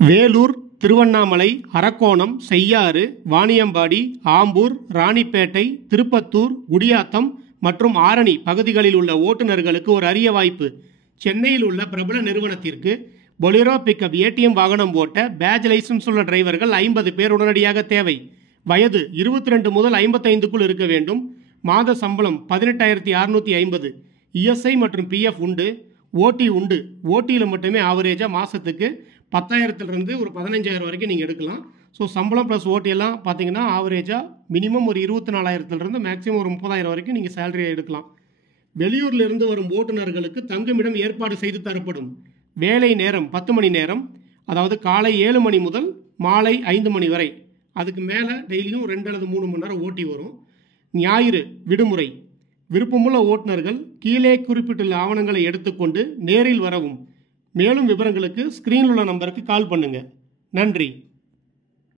வேலூர், திருவண்ணாமலை, அரக்கோணம், செய்யாறு, வாணியம்பாடி, ஆம்பூர், ராணிப்பேட்டை, திருப்பத்தூர், குடியாத்தம் மற்றும் ஆரணி பகுதிகளில் உள்ள ஓட்டுநர்களுக்கு ஒரு அரிய வாய்ப்பு. சென்னையில் உள்ள பிரபல நிறுவனத்திற்கு பொலிரோ பிக்கப் ஏடிஎம் வாகனம் ஓட்ட பேட்ஜ் லைசன்ஸ் உள்ள டிரைவர்கள் 50 பேர் உடனடியாக தேவை. வயது 22 முதல் 55க்குள் இருக்க வேண்டும். மாத சம்பளம் 18,650. இஎஸ்ஐ மற்றும் பிஎஃப் உண்டு. ஓடி உண்டு. ஓடியில் மட்டுமே ஆவரேஜாக மாதத்துக்கு 10,000 ஒரு 15,000 வரைக்கும் நீங்கள் எடுக்கலாம். ஸோ சம்பளம் ப்ளஸ் ஓட்டி எல்லாம் பார்த்தீங்கன்னா ஆவரேஜாக மினிமம் ஒரு 24,000 மேக்ஸிமம் ஒரு 30,000 வரைக்கும் நீங்கள் சேலரியை எடுக்கலாம். வெளியூரிலிருந்து வரும் ஓட்டுநர்களுக்கு தங்குமிடம் ஏற்பாடு செய்து தரப்படும். வேலை நேரம் 10 மணி நேரம், அதாவது காலை 7 மணி முதல் மாலை 5 மணி வரை. அதுக்கு மேலே டெய்லியும் 2 அல்லது 3 மணி நேரம் ஓட்டி வரும். ஞாயிறு விடுமுறை. விருப்பமுள்ள ஓட்டுநர்கள் கீழே குறிப்பிட்டுள்ள ஆவணங்களை எடுத்துக்கொண்டு நேரில் வரவும். மேலும் விவரங்களுக்கு ஸ்கிரீனில் உள்ள நம்பருக்கு கால் பண்ணுங்கள். நன்றி.